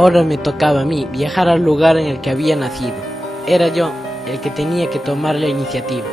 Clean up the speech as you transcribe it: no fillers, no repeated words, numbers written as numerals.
Ahora me tocaba a mí viajar al lugar en el que había nacido. Era yo el que tenía que tomar la iniciativa.